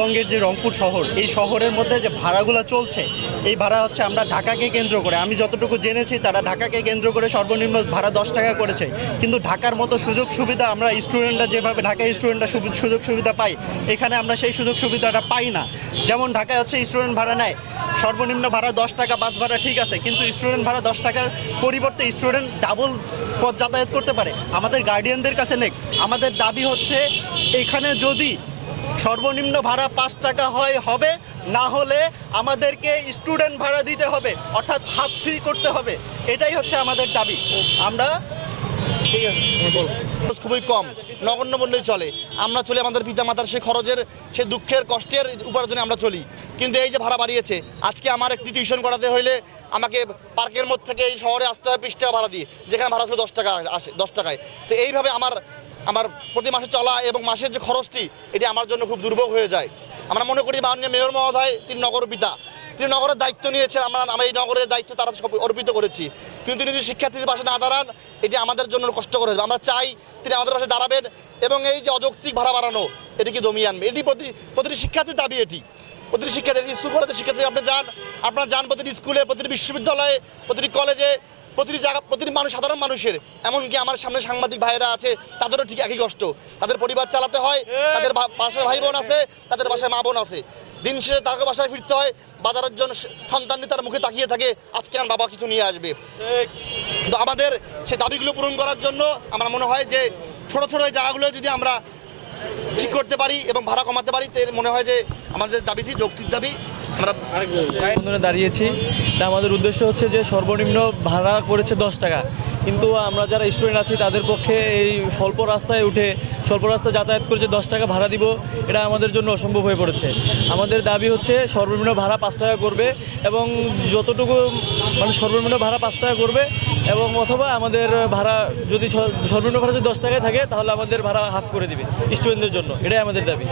বঙ্গের যে রংপুর শহর, এই শহরের মধ্যে যে ভাড়াগুলো চলছে, এই ভাড়া হচ্ছে আমরা ঢাকাকে কেন্দ্র করে। আমি যতটুকু জেনেছি, তারা ঢাকাকে কেন্দ্র করে সর্বনিম্ন ভাড়া দশ টাকা করেছে। কিন্তু ঢাকার মতো সুযোগ সুবিধা আমরা স্টুডেন্টরা যেভাবে, ঢাকায় স্টুডেন্টরা সুযোগ সুবিধা পাই এখানে আমরা সেই সুযোগ সুবিধাটা পাই না। যেমন ঢাকায় হচ্ছে স্টুডেন্ট ভাড়া নেয়, সর্বনিম্ন ভাড়া দশ টাকা বাস ভাড়া ঠিক আছে, কিন্তু স্টুডেন্ট ভাড়া দশ টাকার পরিবর্তে স্টুডেন্ট ডাবল পথ যাতায়াত করতে পারে। আমাদের গার্ডিয়ানদের কাছে নেই। আমাদের দাবি হচ্ছে, এখানে যদি সর্বনিম্ন ভাড়া পাঁচ টাকা হয়, হবে। না হলে আমাদেরকে স্টুডেন্ট ভাড়া দিতে হবে, অর্থাৎ হাফ ফি করতে হবে। এটাই হচ্ছে আমাদের দাবি। আমরা খুবই কম, নগণ্য বললেই চলে। আমরা চলি আমাদের পিতামাতার সে খরচের সে দুঃখের, কষ্টের উপার্জনে আমরা চলি। কিন্তু এই যে ভাড়া বাড়িয়েছে, আজকে আমার একটি টিউশন করাতে হইলে আমাকে পার্কের মধ্যে থেকে এই শহরে আসতে হয় বিশ টাকা ভাড়া দিয়ে, যেখানে ভাড়া ছিল দশ টাকা আসে, দশ টাকায়। তো এইভাবে আমার আমার প্রতি মাসে চলা এবং মাসের যে খরচটি, এটি আমার জন্য খুব দুর্ভোগ হয়ে যায়। আমরা মনে করি মাননীয় মেয়র মহোদয় তিনি নগর পিতা। তিনি নগরের দায়িত্ব নিয়েছেন, আমরা আমরা এই নগরের দায়িত্ব তারা অর্পিত করেছি। কিন্তু তিনি যদি শিক্ষার্থীদের পাশে না দাঁড়ান, এটি আমাদের জন্য কষ্ট করে। আমরা চাই তিনি আমাদের পাশে দাঁড়াবেন এবং এই যে অযৌক্তিক ভাড়া বাড়ানো, এটিকে দমিয়ে আনবে। এটি প্রতি, প্রতিটি শিক্ষার্থীর দাবি এটি। প্রতিটি শিক্ষার্থী স্কুল কলেজে শিক্ষার্থী আপনি যান, আপনারা যান প্রতিটি স্কুলে, প্রতিটি বিশ্ববিদ্যালয়ে, প্রতিটি কলেজে প্রতিটি জায়গা প্রতিটি মানুষ সাধারণ মানুষের। এমনকি আমার সামনে সাংবাদিক ভাইয়েরা আছে তাদেরও ঠিক একই কষ্ট। তাদের পরিবার চালাতে হয় তাদের পাশে ভাই বোন আছে তাদের বাসায় মা বোন আছে। দিন শেষে তাকে বাসায় ফিরতে হয় বাজারের জন্য সন্তান তার মুখে তাকিয়ে থাকে আজকে আমার বাবা কিছু নিয়ে আসবে। তো আমাদের সেই দাবিগুলো পূরণ করার জন্য আমার মনে হয় যে ছোট ছোট এই জায়গাগুলো যদি আমরা ঠিক করতে পারি এবং ভাড়া কমাতে পারি, তো মনে হয় যে আমাদের দাবিটি যৌক্তিক দাবি? আমরা দাঁড়িয়েছি। তা আমাদের উদ্দেশ্য হচ্ছে যে সর্বনিম্ন ভাড়া করেছে দশ টাকা। কিন্তু আমরা যারা স্টুডেন্ট আছি, তাদের পক্ষে এই স্বল্প রাস্তায় উঠে, স্বল্প রাস্তা যাতায়াত করে যে দশ টাকা ভাড়া দিব, এটা আমাদের জন্য অসম্ভব হয়ে পড়েছে। আমাদের দাবি হচ্ছে সর্বনিম্ন ভাড়া পাঁচ টাকা করবে এবং যতটুকু মানে সর্বনিম্ন ভাড়া পাঁচ টাকা করবে এবং অথবা আমাদের ভাড়া যদি সর্বনিম্ন ভাড়া যদি দশ টাকায় থাকে, তাহলে আমাদের ভাড়া হাফ করে দিবে স্টুডেন্টদের জন্য। এটাই আমাদের দাবি।